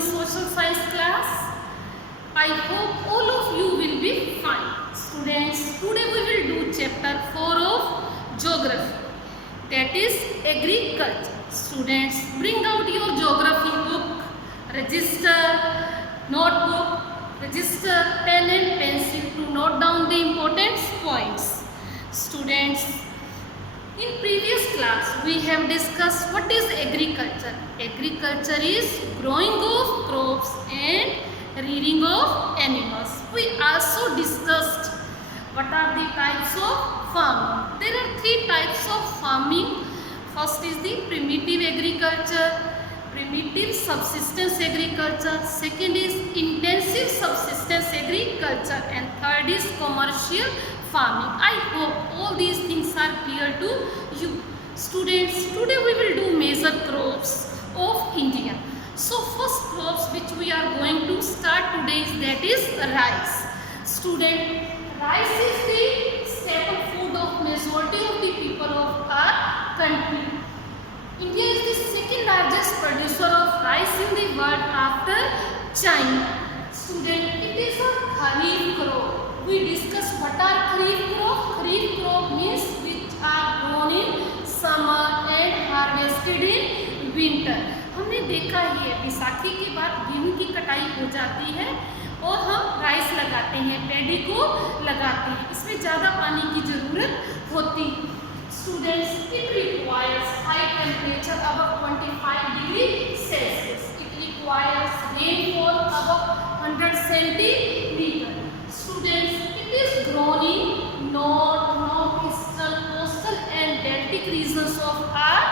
in social science class. I hope all of you will be fine. Students, today we will do chapter 4 of geography, that is agriculture. Students, bring out your geography book, register, notebook, register, pen and pencil to note down the important points. Students, in previous class we have discussed what is agriculture. Agriculture is growing of crops and rearing of animals. We also discussed what are the types of farming. There are 3 types of farming. First is the primitive agriculture, primitive subsistence agriculture, second is intensive subsistence agriculture, and third is commercial farming. I hope all these things are clear to you. Students, today we will do major crops of India. So first crops which we are going to start today is that is rice. Student, rice is the staple food of majority of the people of our country. India is the second largest producer of rice in the world after China. Student, it is a kharif crop. We discuss what are kharif crop. Kharif crop means which are grown in summer and harvested in winter. हमने देखा ही है बैसाखी के बाद गेहूं की कटाई हो जाती है और हम राइस लगाते हैं, पैडी को लगाते हैं. इसमें ज़्यादा पानी की ज़रूरत होती है. Students, it requires high temperature above 25 degree Celsius. It requires rainfall above 100 centimeter. Students, it is grown in north, northeastern, coastal and deltic regions of our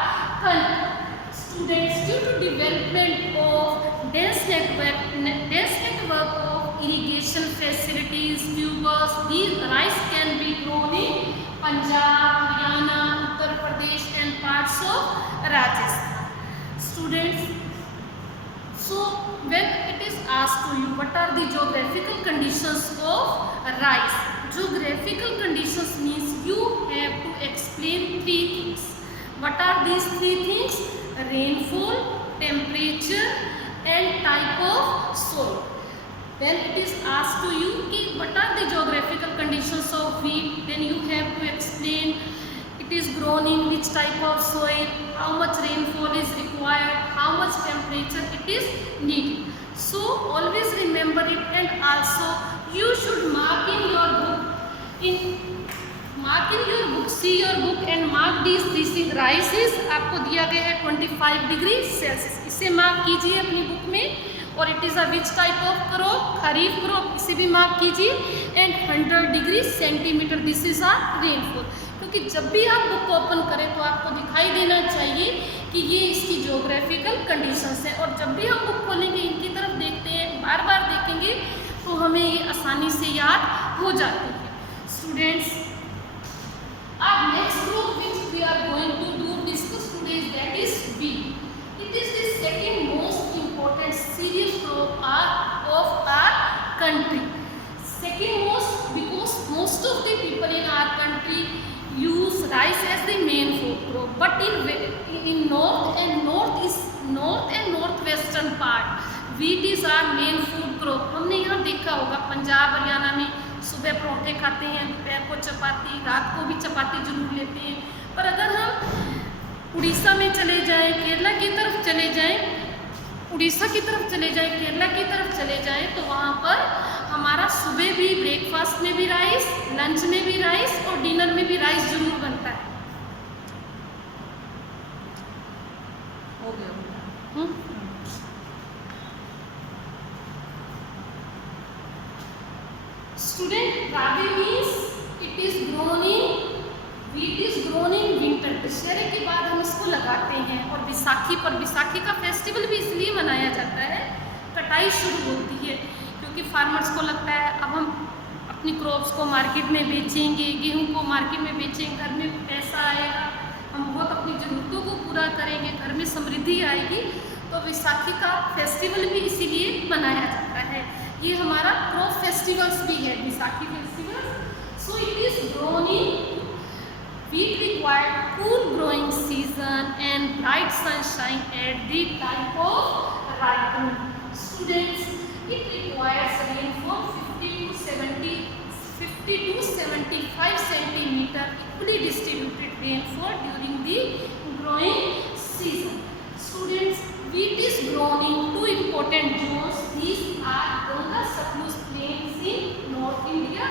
country. Students, due to development of dense network of irrigation facilities, tubers, these rice can be grown in Punjab, Haryana, Uttar Pradesh and parts of Rajasthan. Students, so when it is asked to you what are the geographical conditions of rice, geographical conditions means you have to explain 3 things. What are these 3 things? Rainfall, temperature and type of soil. Then it is asked to you कि what are the geographical conditions of wheat, then you have to explain it is grown in which type of soil, how much rainfall is required, how much temperature it is needed. So always remember it, and also you should mark in your book, see your book and mark these things. Rice is आपको दिया गया है 25 degree Celsius, इसे mark कीजिए अपनी book में. और it is a which type of crop, kharif crop, इसे भी मार्क कीजिए. And 100 degree centimetre this is a rainfall. क्योंकि जब भी आप बुक ओपन करें तो आपको दिखाई देना चाहिए कि ये इसकी ज्योग्राफिकल कंडीशंस हैं. और जब भी हम बुक खोलेंगे, इनकी तरफ देखते हैं, बार बार देखेंगे तो हमें ये आसानी से याद हो जाती है. स्टूडेंट्स, अब next crop which we are going to do discuss today is that is wheat. It is the second most important cereal crop of our country. Second most because most of the people in our country use rice as the main food crop. But in north and northwestern part, wheat is our main food crop. हमने यहाँ देखा होगा पंजाब हरियाणा में सुबह परोठे खाते हैं, दोपहर को चपाती, रात को भी चपाती जरूर लेते हैं. पर अगर हम उड़ीसा में चले जाएं, केरला की तरफ चले जाएं, उड़ीसा की तरफ चले जाएं, केरला की तरफ चले जाएं, तो वहाँ पर हमारा सुबह भी ब्रेकफास्ट में भी राइस, लंच में भी राइस और डिनर में भी राइस जरूर बनता है. हो गया. Student, rabi means it is grown in, wheat is grown in winter. दशहरे के बाद हम इसको लगाते हैं. और बैसाखी पर, बैसाखी का फेस्टिवल भी इसलिए मनाया जाता है, कटाई शुरू होती है क्योंकि फार्मर्स को लगता है अब हम अपनी क्रॉप्स को मार्केट में बेचेंगे, गेहूं को मार्केट में बेचेंगे, घर में पैसा आएगा, हम बहुत अपनी ज़रूरतों को पूरा करेंगे, घर में समृद्धि आएगी. तो बैसाखी का फेस्टिवल भी इसीलिए मनाया जाता है. ये हमारा क्रॉप फेस्टिवल्स भी है, Baisakhi festival. So it is grown in, wheat required cool growing season and bright sunshine at the time of ripening. Students, it requires rainfall 50 to 75 centimeter equally distributed rainfall during the growing season. Students, wheat is grown in two important zones. These are Ganga Satluj plains in North India.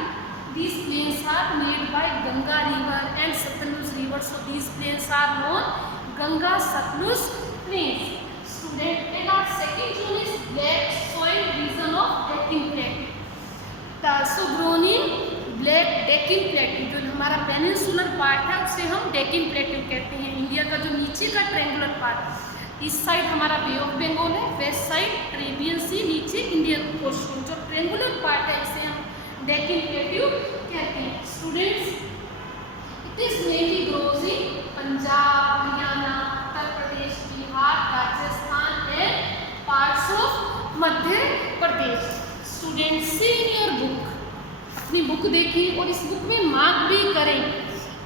These plains are made by Ganga river and Satluj river. So these plains are known Ganga Satluj plains. Student, and our second zone is black soil region of Deccan Plateau. Also grown in black Deccan प्लेटू, जो हमारा peninsular part है उसे हम Deccan plateau कहते हैं। India का जो नीचे का ट्रायंगुलर पार्ट, इस साइड हमारा बे ऑफ बंगाल है, वेस्ट साइड अरेबियन सी, नीचे इंडियन ओशन। जो ट्रायंगुलर पार्ट है इसे हम डेक्कन प्लेटू कहते हैं। Students, it is mainly grows in Punjab, Haryana, Uttar Pradesh, Bihar, Rajasthan and parts of Madhya Pradesh. Students, see in your book, अपनी बुक देखिए और इस बुक में मार्क भी करें।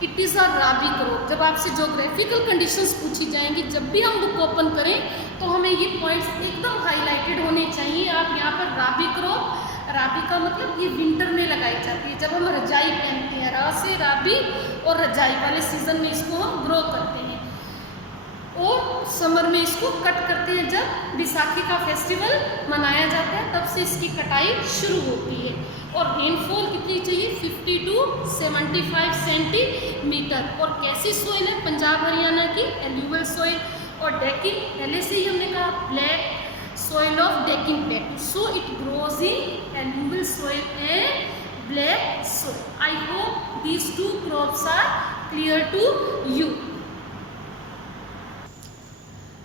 It is a rabi crop. जब आपसे ज्योग्राफिकल कंडीशंस पूछी जाएंगी, जब भी हम बुक ओपन करें तो हमें ये पॉइंट्स एकदम हाईलाइटेड होने चाहिए। आप यहाँ पर राबी क्रॉप, राबी का मतलब ये विंटर में लगाई जाती है, जब हम रजाई पहनते हैं। रा से राबी, और रजाई वाले सीजन में इसको हम ग्रो करते हैं, और समर में इसको कट करते हैं। जब बैसाखी का फेस्टिवल मनाया जाता है तब से इसकी कटाई शुरू होती है। और रेनफॉल कितनी चाहिए? 50 टू 75 सेंटीमीटर। और कैसी सोइल है? पंजाब हरियाणा की एल्यूवियल सोइल। और डेक्कन, पहले से ही हमने कहा, black soil of Deccan plateau. So it grows in alluvial soil and black soil. I hope these two crops are clear to you.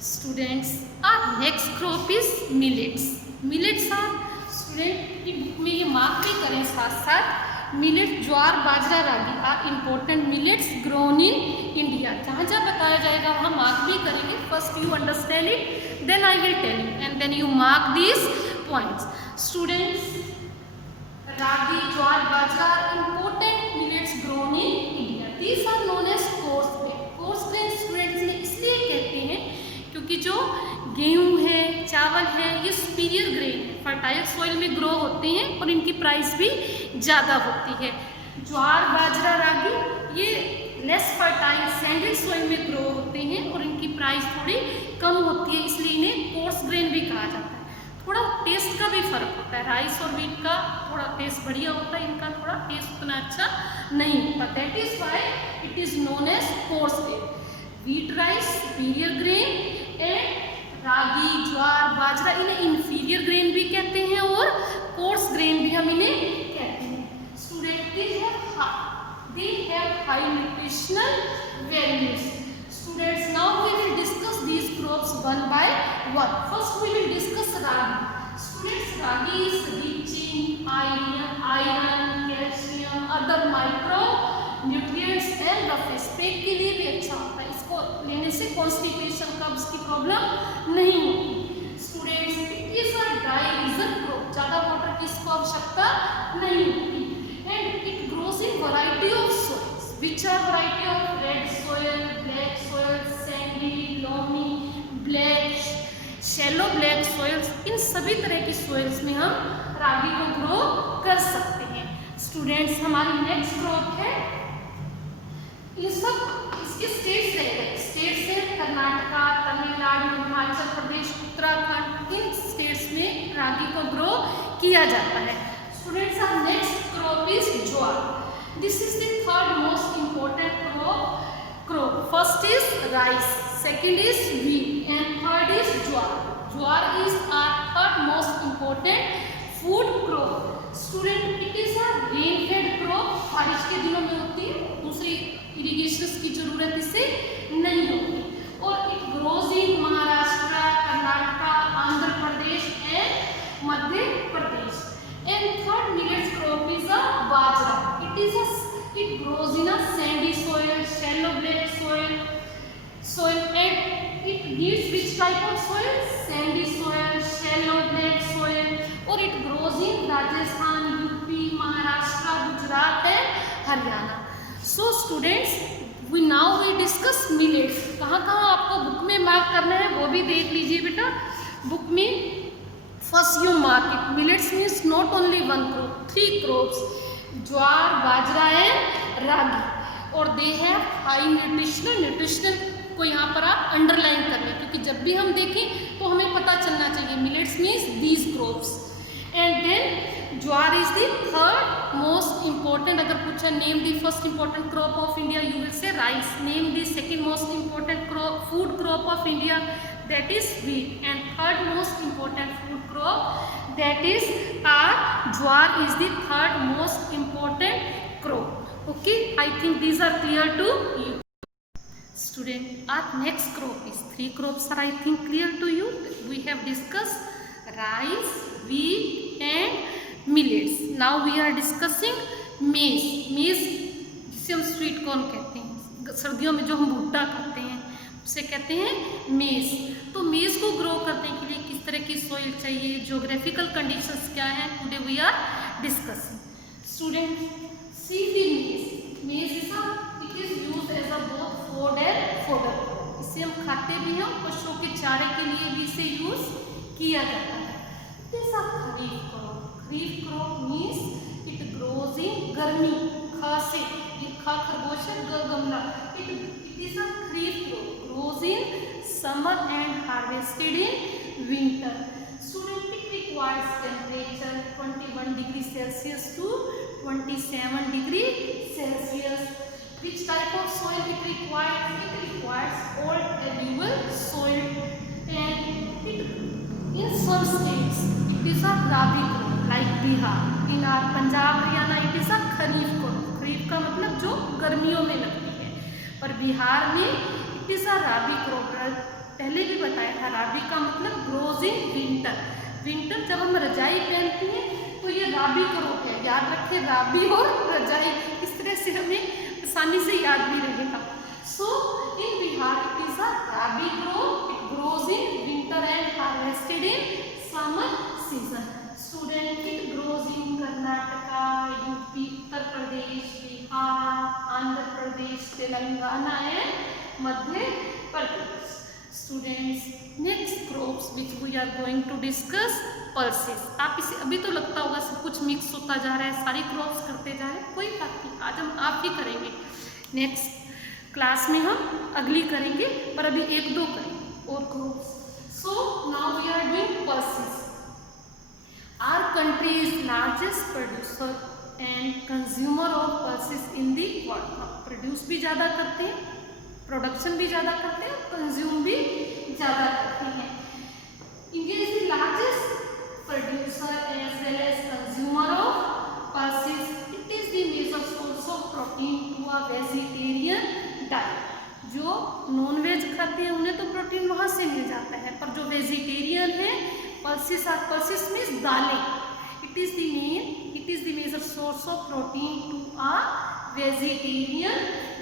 Students, our next crop is millets. Millets are, student की book में ये mark भी करें साथ साथ, millet, jowar, bajra, ragi are important millets grown in India. जहाँ जहाँ बताया जाएगा वहाँ मार्क भी करेंगे। First you understand it, then I will tell you and then you mark these points. Students, ragi, jowar, bajra are important millets grown in India. These are known as coarse grain. Coarse grain students इसलिए कहते हैं क्योंकि जो गेहूं है, चावल है, ये सुपीरियर ग्रेन है, फर्टाइल सॉइल में ग्रो होते हैं और इनकी प्राइस भी ज़्यादा होती है। ज्वार, बाजरा, रागी ये लेस फर्टाइल सैंडल सॉइल में ग्रो होते हैं और इनकी प्राइस थोड़ी कम होती है, इसलिए इन्हें कोर्स ग्रेन भी कहा जाता है। थोड़ा टेस्ट का भी फर्क होता है, राइस और व्हीट का थोड़ा टेस्ट बढ़िया होता है, इनका थोड़ा टेस्ट उतना अच्छा नहीं होता। That is why it is known as coarse grain. Wheat, rice superior grain and ragi, jowar, bajra इन्हें इंफीरियर ग्रेन भी कहते हैं और कोर्स ग्रेन भी हम इन्हें कहते हैं। Student, they have high nutritional values. Students, now we will discuss these crops one by one. First we will discuss ragi. Students, ragi is rich in iron, calcium, other micro nutrients and roughness. पेट के लिए भी अच्छा होता है, इसको लेने से कॉन्स्टिपेशन, कब्ज की प्रॉब्लम नहीं होती। Students, it is a dry region crop, ज़्यादा वाटर की इसको आवश्यकता नहीं होती। And it grows in variety of soils, which are variety of red soil, black soil, sandy, loamy, black, shallow black soils. इन सभी तरह की सॉइल्स में हम रागी को ग्रो कर सकते हैं। स्टूडेंट्स, हमारी नेक्स्ट क्रॉप है, ये सब इसके स्टेट्स रहेंगे। स्टेट्स है कर्नाटका, तमिलनाडु, हिमाचल प्रदेश, उत्तराखंड। इन स्टेट्स में रागी को ग्रो किया जाता है। Students, our next crop is jowar. This is the third most important crop. First is rice, second is wheat and third is jowar. Jowar is our third most important food crop. Student, it is a rain fed crop, बारिश के दिनों में होती है, दूसरी irrigation की जरूरत इसे नहीं होती। और it grows in Maharashtra, Karnataka, Andhra Pradesh and Madhya Pradesh. And third millets crop is a bajra. It grows in a sandy soil, shallow black soil, and it needs which type of soil? Sandy soil, shallow black soil, और it grows in Rajasthan, UP, Maharashtra, Gujarat and Haryana. So students, we discuss millets. कहाँ कहाँ आपको book में mark करना है वो भी देख लीजिए बेटा। बुक में First you mark it. Millets means not only one crop, 3 crops. Jowar, bajra and ragi, और दे हैव हाई न्यूट्रिशनल को यहाँ पर आप अंडरलाइन कर लें, क्योंकि जब भी हम देखें तो हमें पता चलना चाहिए millets means these crops. And then jowar is the third most important. अगर पूछा name the first important crop of India, you will say rice. Name the second most important food crop of India, that is wheat. And third most important food crop, that is jowar is the third most important crop. Okay, I think these are clear to you. Student, our next crop is 3 crops are I think clear to you. We have discussed rice, wheat and millets. Now we are discussing maize. Maize जिसे हम sweet corn कहते हैं, सर्दियों में जो हम भुट्टा खाते हैं उसे कहते हैं मेज. तो मेज को ग्रो करने के लिए किस तरह की सॉइल चाहिए, ज्योग्राफिकल कंडीशंस क्या है, today we are discussing. Student, see the maize. Maize it is used as a both food and fodder. इसे हम खाते भी हैं, पशुओं के चारे के लिए भी इसे यूज किया जाता है. It is a kharif crop. Kharif crop means it grows इन गर्मी. खा से खरगोश है, गमला. It is a kharif crop. Grows in summer and harvested in winter. Student, it requires temperature 21 degrees Celsius to 27 degrees Celsius. Which type of soil it requires? It requires all alluvial soil, and in some states it is a rabi crop like Bihar. In our Punjab, Haryana it is a kharif crop. खरीफ का मतलब जो गर्मियों में लगती है, पर बिहार में it is a rabi crop. पहले भी बताया था, राबी का मतलब ग्रोज इन विंटर. विंटर जब हम रजाई पहनते हैं तो ये राबी क्रॉप है. याद रखें, राबी और रजाई, इस तरह से हमें आसानी से याद भी रहेगा. So in Bihar it is a rabi crop. It grows in winter and harvested in summer season. Student, it grows in Karnataka, UP, Uttar Pradesh, Bihar, Andhra Pradesh, Telangana and Madhya Pradesh. Students, next crops which we are going to discuss, pulses. आप इसे अभी तो लगता होगा सब कुछ mix होता जा रहा है, सारी क्रॉप्स करते जा रहे हैं, कोई बात नहीं, आज हम आप ही करेंगे. नेक्स्ट क्लास में हम अगली करेंगे, पर अभी 1-2 करेंगे और crops. So now we are doing pulses. Our country is largest producer and consumer of pulses in the world. Produce भी ज़्यादा करते हैं, प्रोडक्शन भी ज़्यादा करते हैं, कंज्यूम भी ज़्यादा करते हैं. India is the largest producer as well as consumer of pulses. It is the major source of protein to a vegetarian diet. जो नॉन वेज खाते हैं उन्हें तो प्रोटीन वहाँ से मिल जाता है, पर जो वेजिटेरियन है, पल्सेस मीन्स दालें. It is the major source of protein to a vegetarian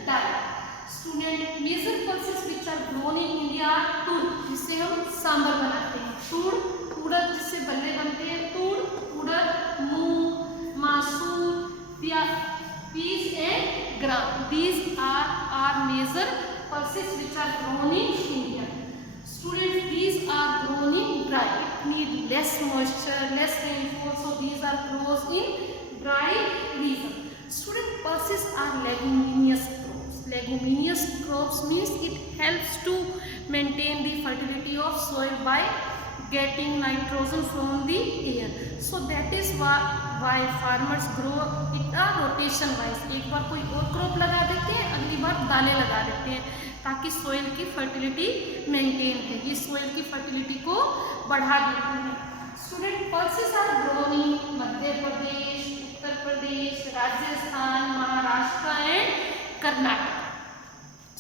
diet. Student, major pulses which are grown in India, tur, जिससे हम सांभर बनाते हैं. उड़द जिससे बल्ले बनते हैं, urad, moong, masoor, peas and gram. These are major pulses which are grown in India. Students, these are grown in dry. It need less moisture, less rainfall, so these are grown in dry region. Student, pulses are leguminous crops. Leguminous crops means it helps to maintain the fertility of soil by getting nitrogen from the air. So that is why farmers grow it a rotation wise. एक बार कोई और crop लगा देते हैं, अगली बार दालें लगा देते हैं, ताकि सोइल की फर्टिलिटी मेंटेन है. ये सोइल की फर्टिलिटी को बढ़ा देते हैं. Student, pulses are grown in Madhya Pradesh, Uttar Pradesh, Rajasthan, Maharashtra and Karnataka.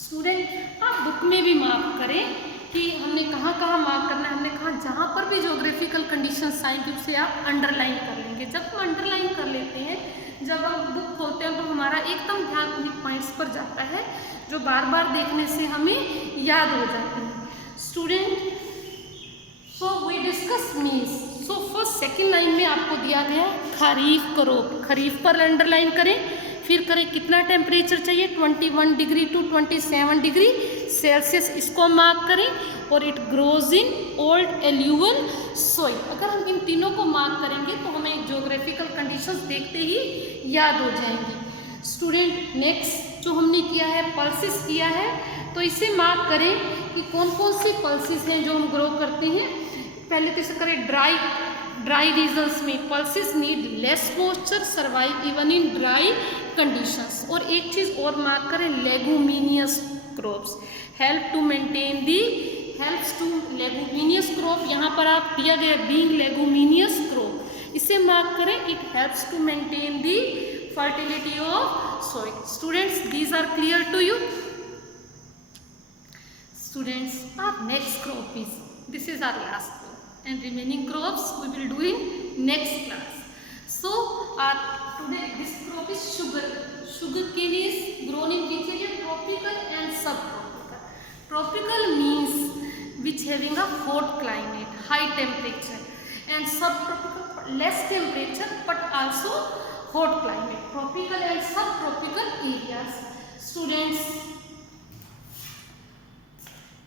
Student, आप बुक में भी मार्क करें कि हमने कहाँ कहाँ मार्क करना है. हमने कहा जहाँ पर भी ज्योग्राफिकल कंडीशंस आएंगी उसे आप अंडरलाइन कर लेंगे. जब हम अंडरलाइन कर लेते हैं, जब हम बुक खोलते हैं तो हमारा एकदम ध्यान उन्हीं पॉइंट्स पर जाता है जो बार बार देखने से हमें याद हो जाते हैं. Student, so we discuss means. So first second line में आपको दिया गया खरीफ क्रॉप. खरीफ पर अंडरलाइन करें, फिर करें कितना टेम्परेचर चाहिए, 21 डिग्री टू 27 डिग्री सेल्सियस, इसको मार्क करें, और it grows in old alluvial soil. अगर हम इन तीनों को मार्क करेंगे तो हमें ज्योग्राफिकल कंडीशंस देखते ही याद हो जाएंगी। स्टूडेंट नेक्स्ट जो हमने किया है, पल्सेस किया है, तो इसे मार्क करें कि कौन कौन सी पल्सेस हैं जो हम ग्रो करते हैं। पहले तो इसे करें ड्राई रीजन्स में pulses need less moisture, survive even in dry conditions. और एक चीज़ और मार्क करें, leguminous crops helps to leguminous crop, यहाँ पर आप दिया गया बीइंग लेगुमिनियस क्रॉप, इसे मार्क करें, it helps to maintain the fertility of soil. Students, these are clear to you? Students, our next crop is, this is our last crop and remaining crops we will do in next class. So today this crop is sugarcane is grown in which area? Tropical and subtropical. Tropical means which having a hot climate, high temperature, and subtropical less temperature but also hot climate, tropical and subtropical areas. Students,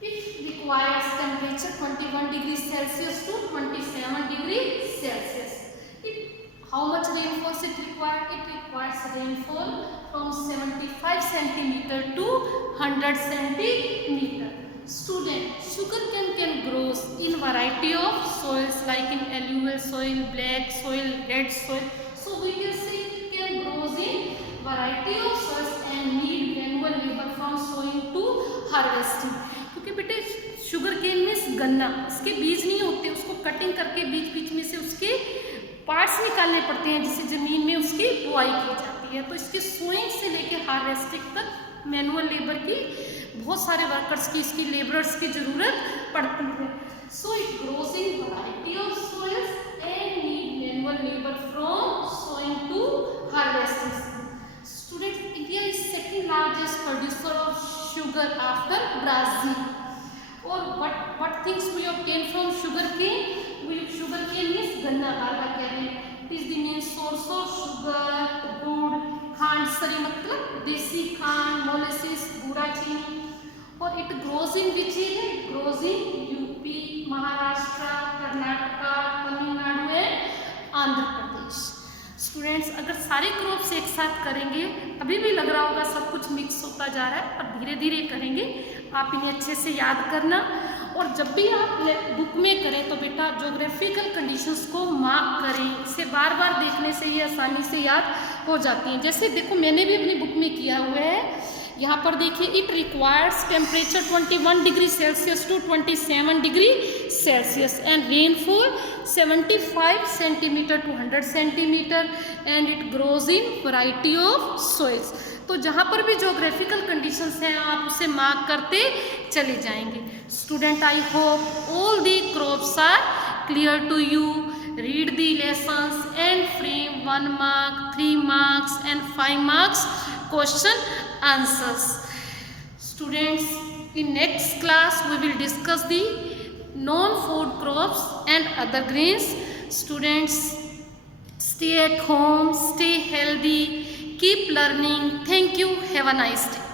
it requires temperature 21 degrees Celsius to 27 degrees Celsius. How much rainfall it requires? It requires rainfall from 75 centimeter to 100 centimeter. Student, sugarcane can grow in variety of soils like in alluvial soil, black soil, red soil. So we can say it can grow in variety of soils and need manual labor from sowing to harvesting. क्योंकि बेटे sugar cane में गन्ना, इसके बीज नहीं होते, उसको cutting करके बीच बीच में से उसके पार्ट्स निकालने पड़ते हैं जिससे ज़मीन में उसकी बुआई की जाती है। तो इसके सोइंग से लेके हार्वेस्टिंग तक मैनुअल लेबर की, बहुत सारे वर्कर्स की, इसकी लेबरर्स की ज़रूरत पड़ती है। So it grows in variety of soils and need manual labour from sowing to harvesting. Students, India is second largest producer of sugar after Brazil. और what things we obtain from sugarcane? Sugarcane means गन्ना, गार्बा क्या है? It is the main source of sugar, गुड़, खांड सरी मतलब देसी खांड, मोलेसिस, बूरा चीनी। और it grows in which area? It grows in UP, Maharashtra, Karnataka, Tamil Nadu and Andhra Pradesh. Students, अगर सारे क्रॉप्स एक साथ करेंगे, अभी भी लग रहा होगा सब कुछ मिक्स होता जा रहा है, पर धीरे धीरे करेंगे। आप इन्हें अच्छे से याद करना, और जब भी आप बुक में करें तो बेटा ज्योग्राफिकल कंडीशंस को मार्क करें, इसे बार बार देखने से ये आसानी से याद हो जाती हैं। जैसे देखो मैंने भी अपनी बुक में किया हुआ है, यहाँ पर देखिए, it requires temperature 21 degree Celsius to 27 degree Celsius and rainfall 75 centimetre to 100 centimetre and it grows in variety of soils. तो जहाँ पर भी ज्योग्राफिकल कंडीशंस हैं आप उसे मार्क करते चले जाएंगे। Student, I hope all the crops are clear to you. Read the lessons and frame 1 mark, 3 marks and 5 marks question answers. Students, in next class we will discuss the non-food crops and other grains. Students, stay at home, stay healthy, keep learning. Thank you. Have a nice day.